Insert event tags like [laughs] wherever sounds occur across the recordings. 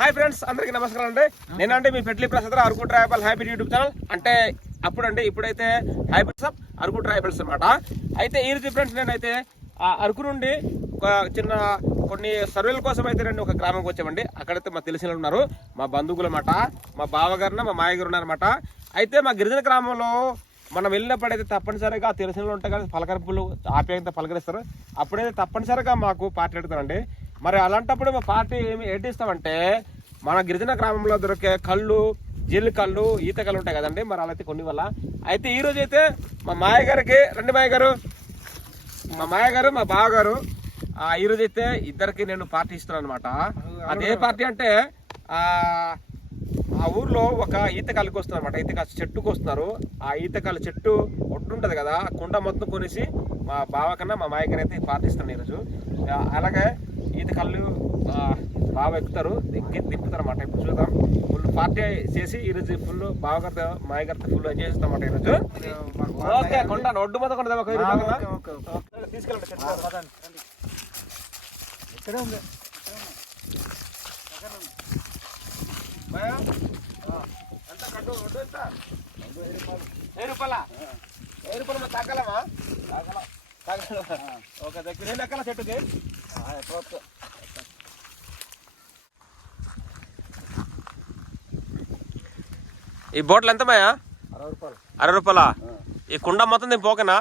Hi friends అందరికీ నమస్కారం అండి. నేనంటే మీ Petli Prasad Araku travel happy YouTube channel. అంటే అప్పుడండి ఇప్పుడైతే హైబ్రిడ్స్ ఆఫ్ అరకు ట్రావెల్స్ అన్నమాట. అయితే ఈ రోజు ఫ్రెండ్స్ నేనైతే ఆ అరకు నుండి ఒక చిన్న కొన్ని సర్వేల కోసం అయితే నేను ఒక గ్రామంకి వచ్చామండి. అక్కడైతే మా తెలిసిన ఉన్నారు మా బంధువులు అన్నమాట మా బావగారున మా మాయగారు ఉన్నారన్నమాట అయితే మా గిరిజన గ్రామంలో మనం వెళ్ళినప్పుడైతే తప్పనిసరిగా తెలిసిన ఉంటే ఉంటాయి కదా పలకరింపులు ఆప్యాయంతో పలకరిస్తారు. అప్పుడైతే తప్పనిసరిగా మాకు పాటలు పెడతారండి. మరి అలాంటప్పుడు మా పార్టీ ఏమి ఏటిస్తామంటే మన గిరిజన గ్రామంలో దొరికే కళ్ళు జిల్లు కళ్ళు ఈత కళ్ళు ఉంటాయి కదండి మరి అలా అయితే కొన్ని వల్ల. అయితే ఈ రోజు అయితే మా మాయ గారికి రండి మాయ గారు. మా మాయ గారు మా బావ గారు ఆ అయితే ఇద్దరికి నేను పార్టీ ఇస్తున్నాను అనమాట అదే పార్టీ అంటే ఆ ఊర్లో ఒక ఈతకాయలకు వస్తున్నారు అనమాట ఈతకాయ చెట్టుకు వస్తున్నారు. ఆ ఈతకాల చెట్టు ఒడ్డు ఉంటుంది కదా కుండ మొత్తం కొనేసి మా బావ కన్నా మా మాయకర్ అయితే పార్టీ ఇస్తాను ఈరోజు అలాగే ఈతకాళ్ళు ఆ, బావ ఎక్కుతారు ఎక్కి దింపుతారు అనమాట ఇప్పుడు చూద్దాం. ఫుల్ పార్టీ చేసి ఈరోజు ఫుల్ బావగారితో మాయగారితో ఫుల్ ఎంజాయ్ చేస్తాం అన్నమాట ఈరోజు. ఓకే కొంటాను ఒడ్డు మొత్తం దాకా. తీసుకెళ్ళండి చెట్టు. ఇక్కడే ఉంది. భయ? ఎంత కట్టు? వడ్డు ఎంత? వెయ్యి రూపాయల. వెయ్యి రూపాయలు? మరి తగ్గలమా తగ్గలమా ఓకే దగ్గర నేను ఎక్కల చెట్టుకి ఈ బోట్లు ఎంత మాయా అరవై రూపాయలు? ఈ కుండ మొత్తం నేను పోకనా?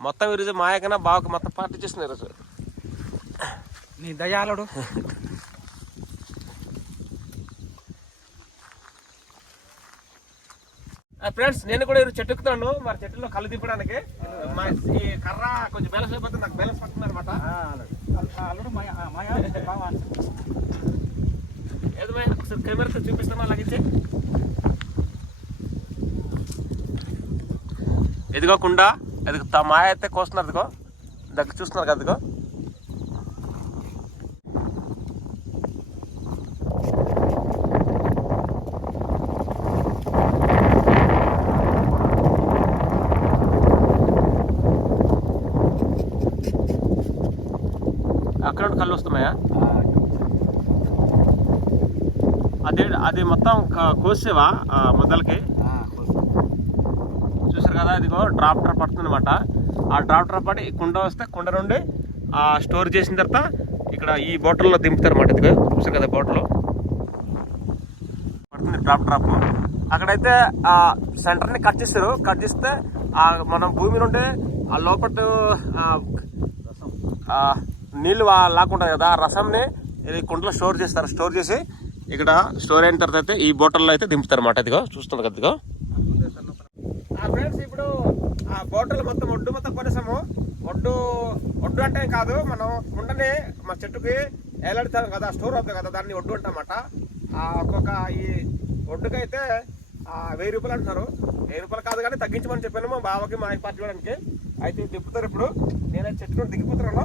మొత్తం ఈరోజు మాయకన్నా బావకి మొత్తం పార్టీ చేస్తున్నా ఈరోజు. నీ దయాళుడు. [laughs] ఫ్రెండ్స్ నేను కూడా ఈరోజు చెట్టు ఎక్కుతాను మరి చెట్టులో కళ్ళు తిప్పడానికి. మా ఈ కర్ర కొంచెం బ్యాలెన్స్ అయిపోతుంది నాకు బ్యాలెన్స్ పడుతుంది అనమాట ఏదో ఒకసారి కెమెరాతో చూపిస్తాను అలాగే ఎదిగో కుండ ఎదుగు తా మాయ అయితే కోస్తున్నారు అదిగో దగ్గర చూస్తున్నారు కదా అదిగో అక్కడ కళ్ళు వస్తున్నాయా అదే అది మొత్తం కోసేవా? మొదలకి? చూసారు కదా ఇదిగో డ్రాప్ డ్రాప్ పడుతుంది అనమాట ఆ డ్రాప్ డ్రాప్ పడి కుండ వస్తే కుండ నుండి ఆ స్టోర్ చేసిన తర్వాత ఇక్కడ ఈ బాటిల్లో దింపుతారు అనమాట ఇదిగో. చూసారు కదా బాటిల్. పడుతుంది డ్రాప్ డ్రాప్. అక్కడైతే ఆ సెంటర్ని కట్ చేస్తారు కట్ చేస్తే ఆ మనం భూమి నుండి ఆ లోపల నీళ్ళు వా- లాక్కుంటుంది కదా ఆ రసంని ఇది కుండలో స్టోర్ చేస్తారు. స్టోర్ చేసి ఇక్కడ స్టోర్ అయిన తర్వాత అయితే ఈ బోటల్లో అయితే దింపుతారు అనమాట ఇదిగో చూస్తున్నారు కదా ఇదిగో. ఫ్రెండ్స్ ఇప్పుడు ఆ బోటల్ మొత్తం ఒడ్డు మొత్తం కొనేసాము. ఒడ్డు ఒడ్డు అంటే కాదు మనం ఉండని మా చెట్టుకి ఏలాడతాం కదా స్టోర్ అవుతుంది కదా దాన్ని ఒడ్డు అంటామట. ఆ ఒక్కొక్క ఈ ఒడ్డుకైతే వెయ్యి రూపాయలు అంటున్నారు. వెయ్యి రూపాయలు కాదు కానీ తగ్గించమని చెప్పాను మా బావకి మా పార్టీ చూడడానికి అయితే దిప్పుతారు ఇప్పుడు. నేనైతే చెట్టు నుండి దిగిపోతున్నాను.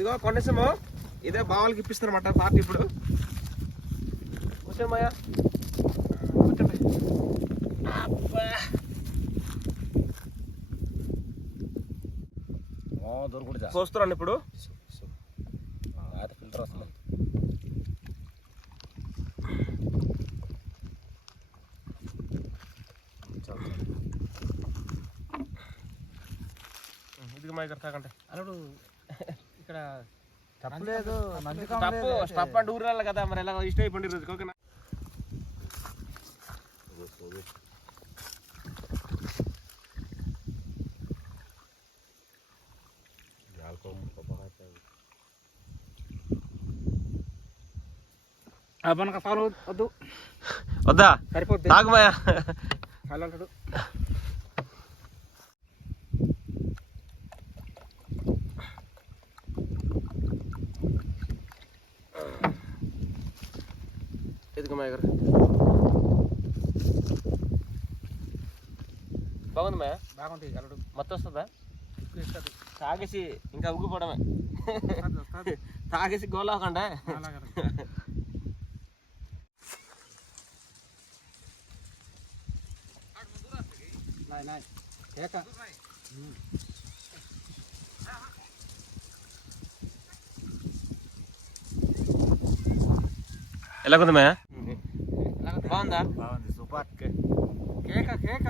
ఇదిగో కొనేసాము ఇదే బావాలకి ఇప్పిస్తారన్నమాట పార్టీ ఇప్పుడు. కోస్తున్నాను ఇప్పుడు. ఫిల్టర్ వస్తుంది ఇదిగో మా దగ్గర తాగండి. అల్లుడు ఇక్కడ తప్పలేదు స్టప్ స్టప్ అంటే ఊరాలి కదా మరి ఎలా ఇష్టం అయిపోయింది ఓకేనా వద్దు వద్దా. సరిపోద్ది. తాగు మాయా ఇదిగో మా దగ్గర బాగుంది మా? బాగుంది అల్లుడు. మొత్తం వస్తుందా? తాగేసి ఇంకా ఉగ్గుపోవడమే. తాగేసి గోలాకండే కేక. ఎలాగుంది మా? బాగుందా బాగుంది సూపర్ కేక కేక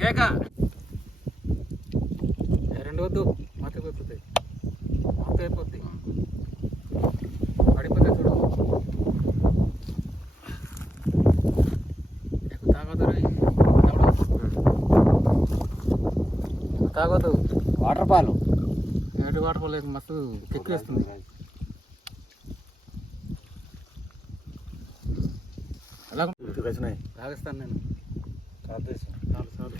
కేక రెండు వద్దు. మత అయిపోతాయి. మత అయిపోద్ది పడిపోతాయి చూడు. రే. ఎక్కువ తాగొద్దు వాటర్ పాలు. ఏడు వాటర్ అయితే మస్తు కిక్కు తాగిస్తాను నేను. చాలు చాలు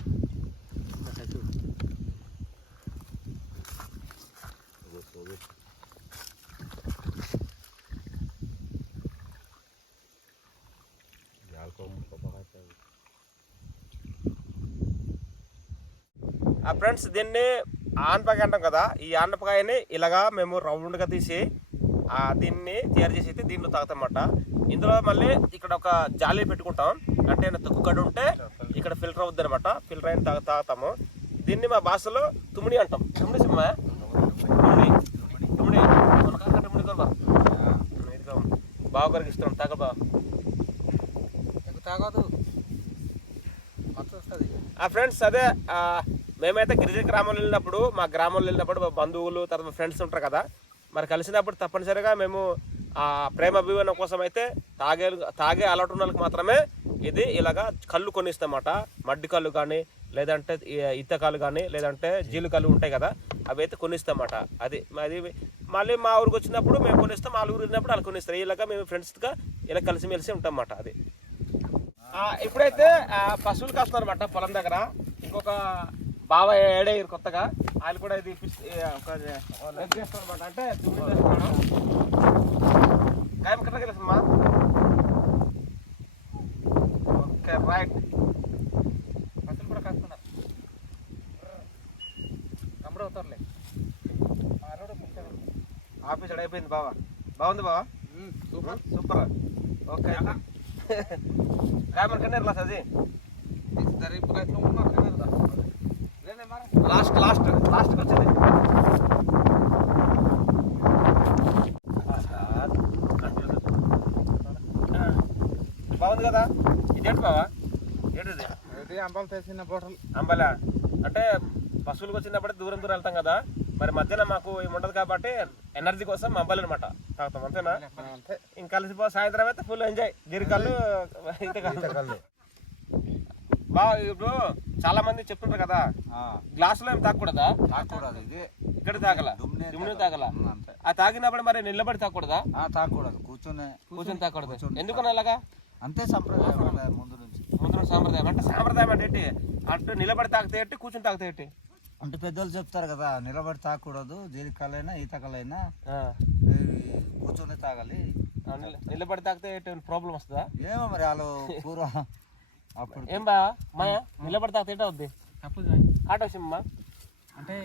ఫ్రెండ్స్ దీన్ని ఆనపకాయ అంటాం కదా. ఈ ఆనపకాయని ఇలాగా మేము రౌండ్గా తీసి దీన్ని తయారు చేసి అయితే దీంట్లో తాగుతామన్నమాట. ఇందులో మళ్ళీ ఇక్కడ ఒక జాలి పెట్టుకుంటాం. అంటే తక్కువ గడ్డ ఉంటే ఇక్కడ ఫిల్టర్ అవుద్ది అనమాట ఫిల్టర్ అయిన తాగు తాగుతాము. దీన్ని మా భాషలో తుమ్మిడి అంటాం. తుమ్మిడి సింహ తుమ్మిడి. తుమ్మిడి. కొనబా ఇదిగో. బావగారికి ఇష్టం తాగ బా ఎక్కువ తాగొద్దు? మత్తు వస్తుంది ఆ ఫ్రెండ్స్ అదే మేమైతే గిరిజన గ్రామంలో వెళ్ళినప్పుడు మా గ్రామంలో వెళ్ళినప్పుడు మా బంధువులు తర్వాత ఫ్రెండ్స్ ఉంటారు కదా మరి కలిసినప్పుడు తప్పనిసరిగా మేము ఆ ప్రేమ అభిమానం కోసం అయితే తాగే తాగే అలవాటు ఉన్న వాళ్ళకి మాత్రమే ఇది ఇలాగా కళ్ళు కొనిస్తామట. మడ్డి కళ్ళు కానీ లేదంటే ఇత్తకాలు కానీ లేదంటే జీలు కళ్ళు ఉంటాయి కదా అవి అయితే కొనిస్తామాట. అది అది మళ్ళీ మా ఊరికి వచ్చినప్పుడు మేము కొనిస్తాం మా ఊరు వెళ్ళినప్పుడు వాళ్ళు కొనిస్తారు. ఇలాగా మేము ఫ్రెండ్స్గా ఇలా కలిసిమెలిసి ఉంటాం అన్నమాట అది ఇప్పుడైతే పశువులు కాస్తున్నారు అనమాట పొలం దగ్గర. ఇంకొక బావ ఏడేరు కొత్తగా. వాళ్ళు కూడా ఇది ఫిష్ ఒక లెగ్ అనమాట అంటే చేస్తున్నాడు తెలుసమ్మా ఓకే రైట్ కూడా తమ్ముడు అవుతారులే. ఆఫీస్ అయిపోయింది బావ. బాగుంది బావ? సూపర్. సూపర్. ఓకే. కాయమని కన్నా క్లాస్ అది ఇద్దరు ఇప్పుడు ఎట్లా ఉన్నారు కదా. లేలే మరి. లాస్ట్ లాస్ట్ లాస్ట్కి వచ్చింది. బాగుంది కదా? ఇదేంటి బావా? ఏంటిది? ఇది అంబాలు తెచ్చిన బాటిల్. అంబలా? అంటే బస్సులకు వచ్చినప్పుడు దూరం దూరం వెళ్తాం కదా? మరి మధ్యన మాకు ఉండదు కాబట్టి ఎనర్జీ కోసం అంబలి అనమాట తాగుతాం అంతేనా? అంతే. ఇంక కలిసిపో సాయంత్రం అయితే ఫుల్ ఎంజాయ్. గిరికల్లు ఈత బాగా ఇప్పుడు చాలా మంది చెప్తుంటారు కదా గ్లాసులో ఏం తాగకూడదా? తాకూడదు ఇది ఇక్కడ తాగల? దుమ్మునే తాగల? ఆ తాగినప్పుడు మరి నిలబడి తాగకూడదా? తాకూడదు కూర్చొని కూర్చొని తాగకూడదు. ఎందుకని అలాగా? అంతే సంప్రదాయం ముందు నుంచి. ముందు నుంచి సాంప్రదాయం. అంటే సాంప్రదాయం అంటే ఏంటి? అటు నిలబడి తాగితే ఏంటి కూర్చొని తాగితే ఏంటి? అంటే పెద్దోళ్ళు చెప్తారు కదా నిలబడి తాకూడదు జీలికలైనా ఈతకలైనా ఆ, ఇవి కూర్చొని తాగాలి. నిలబడి తాగితే ప్రాబ్లం వస్తుందా? ఏమో మరి వాళ్ళు పూర్వ ఏం బా మాయా? నిలబడి తాగితే ఏంటి అవుద్ది. తప్పదు ఆటో సిమ్మా అంటే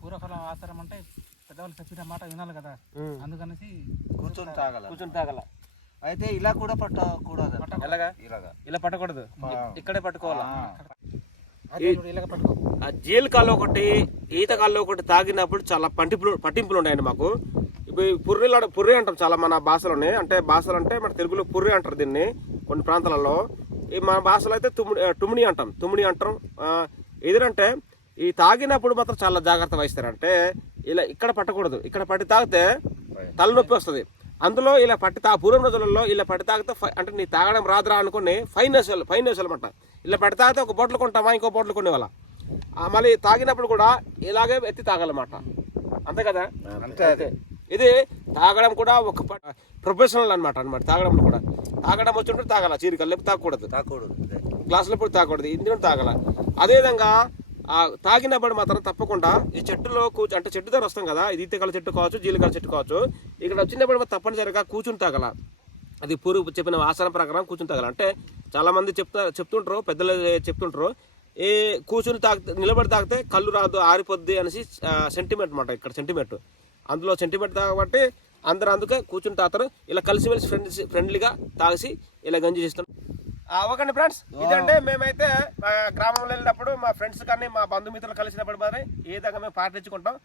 పూర్వకాలం ఆచారం అంటే పెద్దవాళ్ళు చెప్పిన మాట వినాలి కదా. అందుకనేసి కూర్చొని తాగాలి కూర్చొని తాగల. అయితే ఇలా కూడా పట్టకూడదు ఎలాగా? ఇలాగా. ఇలా పట్టకూడదు. ఇక్కడే పట్టుకోవాలా? ఆ. జీల కాళ్ళు ఒకటి ఈత కాళ్ళు ఒకటి తాగినప్పుడు చాలా పంటింపులు పట్టింపులు ఉన్నాయండి మాకు. ఇప్పుడు పుర్రెలు పుర్రె అంటాం చాలా మన భాషలోనే. అంటే భాషలు అంటే మన తెలుగులో పుర్రె అంటారు దీన్ని కొన్ని ప్రాంతాలలో. మన భాషలో అయితే ఆ, తుమ్మిడి అంటాం. తుమ్మిడి అంటాం. ఎదురంటే ఈ తాగినప్పుడు మాత్రం చాలా జాగ్రత్త వహిస్తారు అంటే ఇలా ఇక్కడ పట్టకూడదు. ఇక్కడ పట్టి తాగితే తలనొప్పి వస్తుంది. అందులో ఇలా పట్టి తా పూర్వం రోజులలో ఇలా పట్టి తాగితే అంటే నీ తాగడం రాదురా అనుకుని ఫైన్ వేసాలి ఫైన్ ఇలా పట్టి తాగితే ఒక బాటిల్ కొంటామా ఇంకో బాటిల్ కొనేవాళ్ళ. మళ్ళీ తాగినప్పుడు కూడా ఇలాగే ఎత్తి తాగాలన్నమాట. అంతే కదా? అంతే అదే. ఇది తాగడం కూడా ఒక ప్రొఫెషనల్ అన్నమాట అన్నమాట. తాగడం కూడా. తాగడం వచ్చి ఉంటే తాగాల చీరికలు లేకపోతే తాగకూడదు. తాకూడదు గ్లాసులో పోయి తాగకూడదు ఇందులో తాగల. అదేవిధంగా ఆ తాగినప్పుడు మాత్రం తప్పకుండా ఈ చెట్టులో కూర్చో అంటే చెట్టు దగ్గర వస్తాం కదా ఇది ఈతకాల చెట్టు కావచ్చు జీలకాల చెట్టు కావచ్చు ఇక్కడ వచ్చినప్పుడు తప్పనిసరిగా కూర్చుని తాగల. అది పూర్వ చెప్పిన ఆసన ప్రకారం కూర్చుని తాగాలి. అంటే చాలా మంది చెప్తా చెప్తుంటారు పెద్దలు చెప్తుంటారు ఏ కూర్చుని తాగితే నిలబడి తాగితే కళ్ళు రాదు ఆరిపోద్ది అనేసి సెంటిమెంట్ అన్నమాట ఇక్కడ సెంటిమెంట్ అందులో సెంటిమెంట్ కాబట్టి అందరూ అందుకే కూర్చుని తాగుతారు. ఇలా కలిసిమెలిసి ఫ్రెండ్స్ ఫ్రెండ్లీగా తాగేసి ఇలా గంజి చేస్తాం ఓకే ఫ్రెండ్స్ ఇదంటే మేమైతే మా గ్రామంలో వెళ్ళినప్పుడు మా ఫ్రెండ్స్ కానీ మా బంధుమిత్రులు కలిసినప్పుడు మరి ఈ విధంగా మేము పాటించుకుంటాం.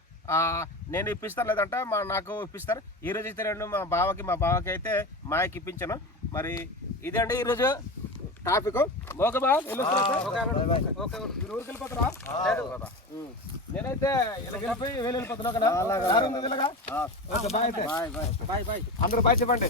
నేను ఇప్పిస్తాను లేదంటే మా నాకు ఇప్పిస్తారు. ఈ రోజు అయితే రెండు మా బావకి మా బావకి అయితే మాయకి ఇప్పించాను. మరి ఇదండి ఈరోజు టాపిక్ ఓకే బా ఓకే ఊరికి వెళ్ళిపోతారా. నేనైతే వేలు వెళ్ళిపోతున్నా కదా? ఓకే బాయ్ అయితే. Bye bye. అందరూ బాయ్ చెప్పండి.